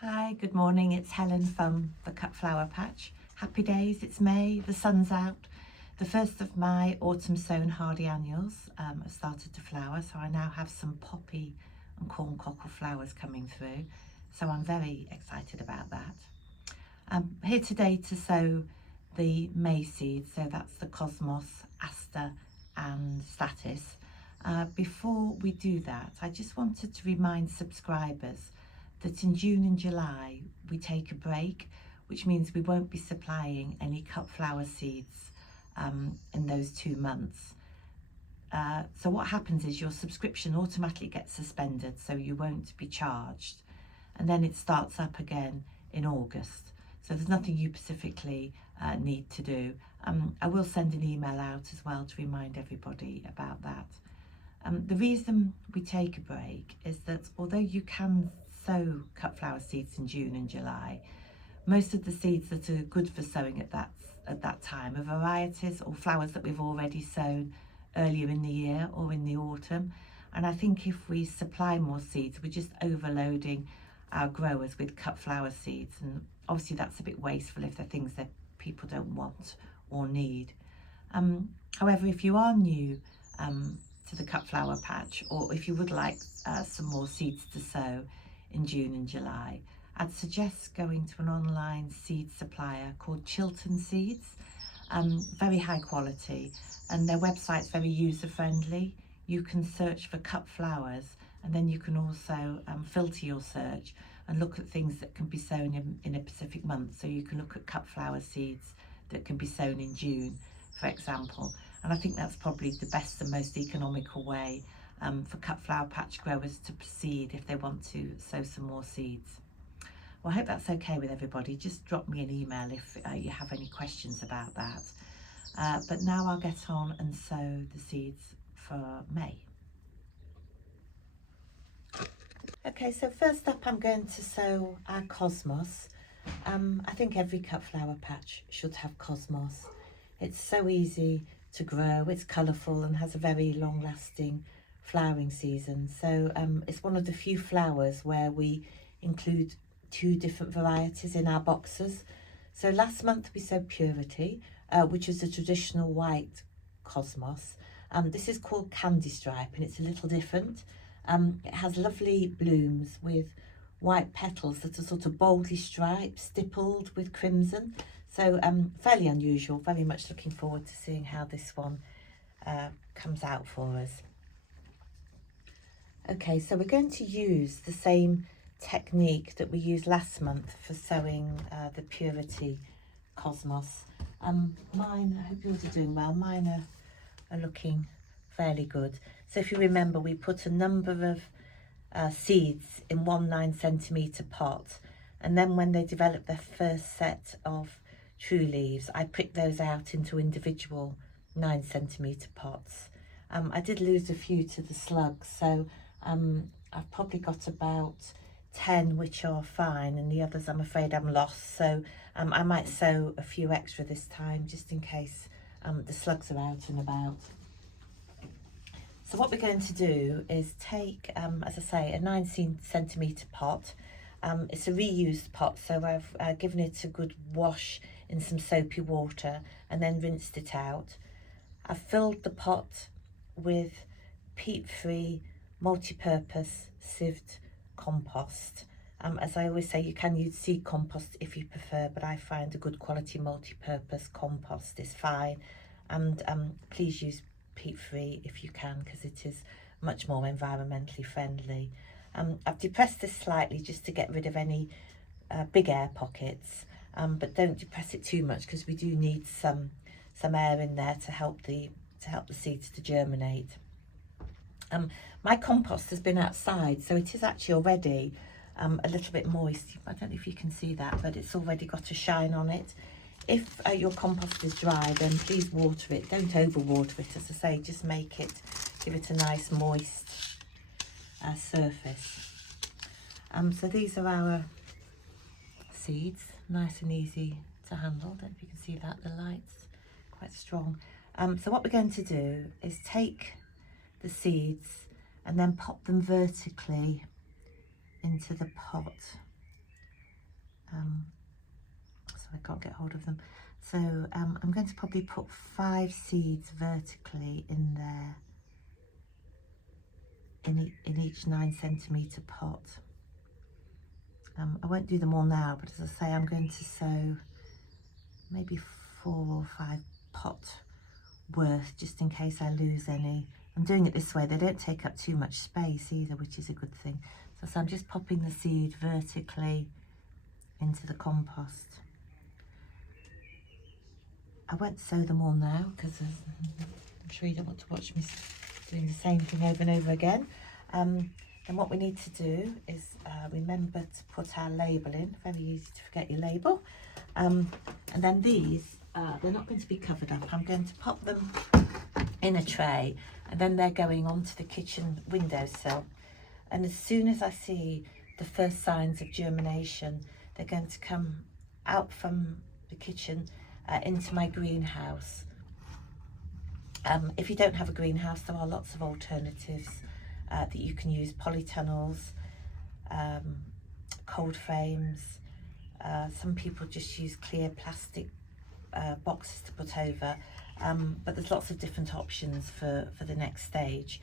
Hi, good morning. It's Helen from the Cut Flower Patch. Happy days, it's May, the sun's out. The first of my autumn sown hardy annuals have started to flower, so I now have some poppy and corncockle flowers coming through. So I'm very excited about that. I'm here today to sow the May seeds, so that's the cosmos, aster and statice. Before we do that, I just wanted to remind subscribers that in June and July we take a break, which means we won't be supplying any cut flower seeds in those 2 months. So what happens is your subscription automatically gets suspended, so you won't be charged, and then it starts up again in August. So there's nothing you specifically need to do. I will send an email out as well to remind everybody about that. The reason we take a break is that although you can sow cut flower seeds in June and July, most of the seeds that are good for sowing at that time are varieties or flowers that we've already sown earlier in the year or in the autumn. And I think if we supply more seeds, we're just overloading our growers with cut flower seeds, and obviously that's a bit wasteful if they're things that people don't want or need. However, if you are new to the cut flower patch, or if you would like some more seeds to sow in June and July, I'd suggest going to an online seed supplier called Chiltern Seeds. Very high quality, and their website's very user friendly. You can search for cut flowers, and then you can also filter your search and look at things that can be sown in a specific month. So you can look at cut flower seeds that can be sown in June, for example. And I think that's probably the best and most economical way for cut flower patch growers to proceed if they want to sow some more seeds. Well, I hope that's okay with everybody. Just drop me an email if you have any questions about that. But now I'll get on and sow the seeds for May. Okay, so first up I'm going to sow our cosmos. I think every cut flower patch should have cosmos. It's so easy to grow, it's colourful and has a very long-lasting flowering season. So it's one of the few flowers where we include 2 different varieties in our boxes. So last month we sowed Purity, which is a traditional white cosmos. This is called Candy Stripe, and it's a little different. It has lovely blooms with white petals that are sort of boldly striped, stippled with crimson. So fairly unusual, very much looking forward to seeing how this one comes out for us. Okay, so we're going to use the same technique that we used last month for sowing the Purity cosmos. Mine, I hope yours are doing well, mine are looking fairly good. So if you remember, we put a number of seeds in 1 9cm pot, and then when they developed their first set of true leaves, I pricked those out into individual 9cm pots. I did lose a few to the slugs, so I've probably got about 10 which are fine, and the others I'm afraid I'm lost. So I might sow a few extra this time just in case the slugs are out and about. So what we're going to do is take, as I say, a 9cm pot. It's a reused pot, so I've given it a good wash in some soapy water and then rinsed it out. I've filled the pot with peat-free, multi-purpose sieved compost. As I always say, you can use seed compost if you prefer, but I find a good quality multi-purpose compost is fine. And please use peat-free if you can, because it is much more environmentally friendly. I've depressed this slightly just to get rid of any big air pockets, but don't depress it too much because we do need some air in there to help the seeds to germinate. My compost has been outside, so it is actually already a little bit moist. I don't know if you can see that, but it's already got a shine on it. If your compost is dry, then please water it. Don't over water it, as I say, just give it a nice moist surface. So these are our seeds, nice and easy to handle. I don't know if you can see that, the light's quite strong. So what we're going to do is take the seeds and then pop them vertically into the pot so I can't get hold of them. So I'm going to probably put 5 seeds vertically in there, in each 9cm pot. I won't do them all now, but as I say, I'm going to sow maybe 4 or 5 pot worth, just in case I lose any. I'm doing it this way, they don't take up too much space either, which is a good thing. So I'm just popping the seed vertically into the compost. I won't sow them all now because I'm sure you don't want to watch me doing the same thing over and over again. Then what we need to do is remember to put our label in. Very easy to forget your label. And then these, they're not going to be covered up. I'm going to pop them in a tray, and then they're going onto the kitchen windowsill. And as soon as I see the first signs of germination, they're going to come out from the kitchen into my greenhouse. If you don't have a greenhouse, there are lots of alternatives that you can use: polytunnels, cold frames. Some people just use clear plastic boxes to put over, but there's lots of different options for the next stage.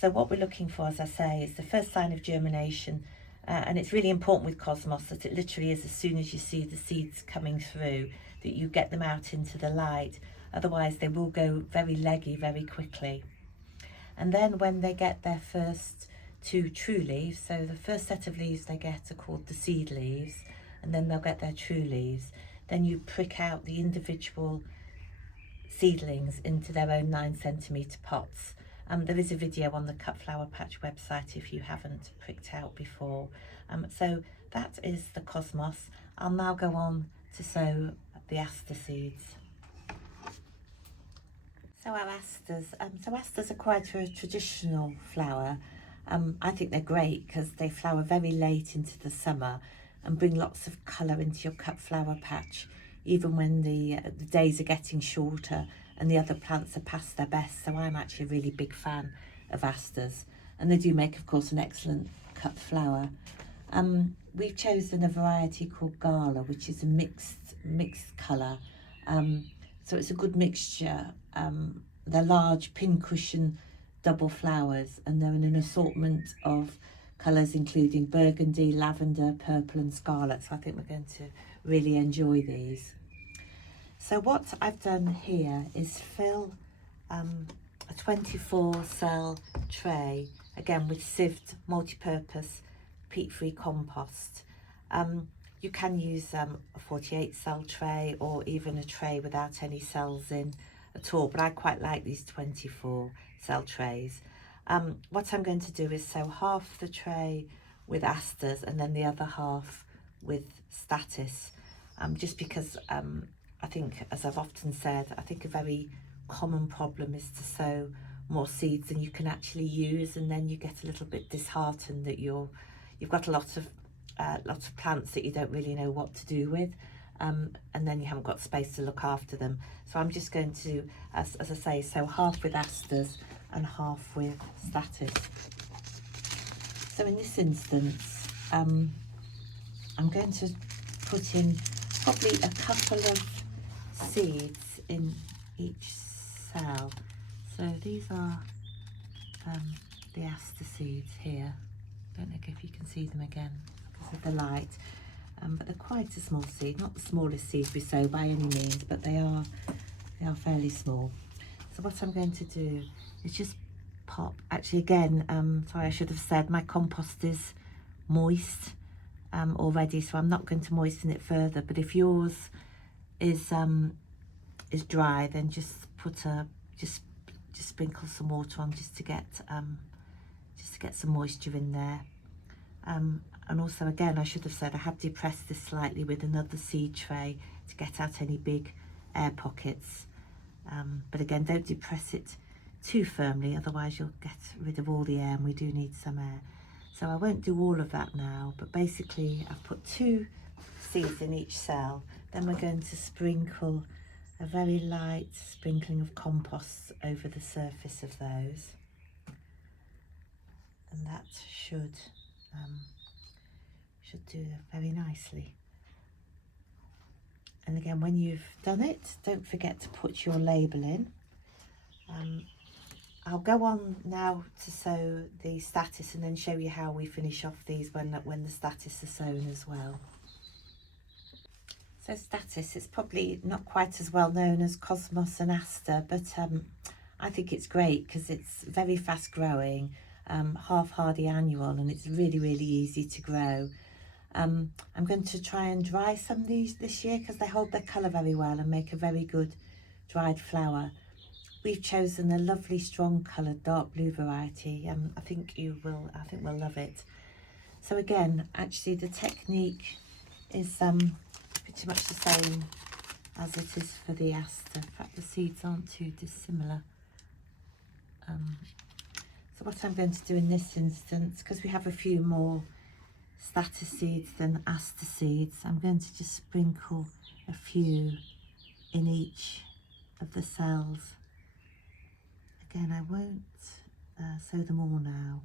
So what we're looking for, as I say, is the first sign of germination, and it's really important with Cosmos that it literally is as soon as you see the seeds coming through that you get them out into the light. Otherwise they will go very leggy very quickly. And then when they get their first 2 true leaves, so the first set of leaves they get are called the seed leaves, and then they'll get their true leaves. Then you prick out the individual seedlings into their own 9cm pots. There is a video on the Cut Flower Patch website if you haven't pricked out before. So that is the Cosmos. I'll now go on to sow the aster seeds. So our asters, asters are quite a traditional flower. I think they're great because they flower very late into the summer and bring lots of colour into your cut flower patch, even when the days are getting shorter and the other plants are past their best. So I'm actually a really big fan of asters, and they do make, of course, an excellent cut flower. We've chosen a variety called Gala, which is a mixed colour. So it's a good mixture. They're large pincushion double flowers, and they're in an assortment of colours including burgundy, lavender, purple and scarlet. So I think we're going to really enjoy these. So what I've done here is fill a 24 cell tray, again with sieved multi-purpose peat-free compost. You can use a 48 cell tray or even a tray without any cells in at all, but I quite like these 24 cell trays. What I'm going to do is sow half the tray with asters and then the other half with statice, just because I think, as I've often said, I think a very common problem is to sow more seeds than you can actually use, and then you get a little bit disheartened that you've got lots of plants that you don't really know what to do with, and then you haven't got space to look after them. So I'm just going to, as I say, sow half with asters and half with statice. So in this instance, I'm going to put in probably a couple of seeds in each cell. So these are the aster seeds here. Don't know if you can see them again because of the light, but they're quite a small seed, not the smallest seeds we sow by any means, but they are fairly small. So what I'm going to do is just pop, actually again, sorry, I should have said my compost is moist already, so I'm not going to moisten it further, but if yours is dry, then just just sprinkle some water on just to get some moisture in there. And also, again, I should have said I have depressed this slightly with another seed tray to get out any big air pockets. But again, don't depress it too firmly, otherwise you'll get rid of all the air, and we do need some air. So I won't do all of that now, but basically I've put 2 seeds in each cell. Then we're going to sprinkle a very light sprinkling of compost over the surface of those, and that should do very nicely. And again, when you've done it, don't forget to put your label in. I'll go on now to sow the statice and then show you how we finish off these when the statice are sown as well. So statice, it's probably not quite as well known as cosmos and aster, but I think it's great because it's very fast growing, half hardy annual, and it's really easy to grow. I'm going to try and dry some of these this year because they hold their colour very well and make a very good dried flower. We've chosen a lovely strong coloured dark blue variety. I think we'll love it. So again, actually the technique is pretty much the same as it is for the aster. In fact, the seeds aren't too dissimilar. So what I'm going to do in this instance, because we have a few more statice seeds than aster seeds, I'm going to just sprinkle a few in each of the cells. Again, I won't sow them all now,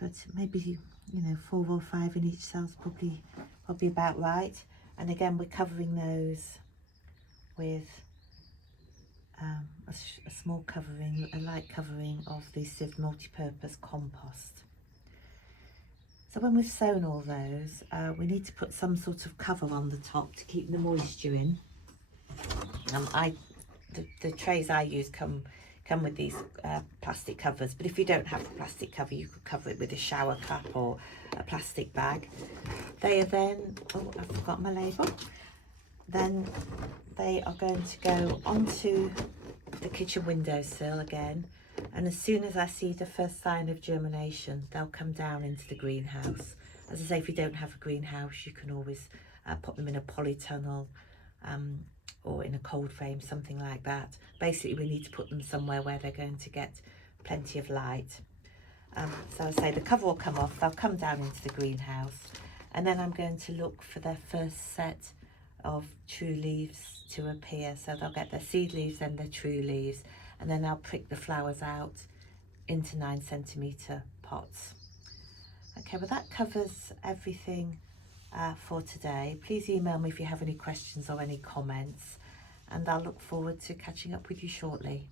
but maybe 4 or 5 in each cell's probably about right. And again, we're covering those with a small covering, a light covering of the sieved multi-purpose compost. So when we've sown all those, we need to put some sort of cover on the top to keep the moisture in. The trays I use come with these plastic covers, but if you don't have a plastic cover, you could cover it with a shower cap or a plastic bag. They are then, oh, I forgot my label. Then they are going to go onto the kitchen windowsill again, and as soon as I see the first sign of germination, they'll come down into the greenhouse. As I say, if you don't have a greenhouse, you can always put them in a polytunnel or in a cold frame, something like that. Basically, we need to put them somewhere where they're going to get plenty of light. So I say the cover will come off, they'll come down into the greenhouse, and then I'm going to look for their first set of true leaves to appear. So they'll get their seed leaves and their true leaves, and then I'll prick the flowers out into 9cm pots. Okay, well that covers everything for today. Please email me if you have any questions or any comments, and I'll look forward to catching up with you shortly.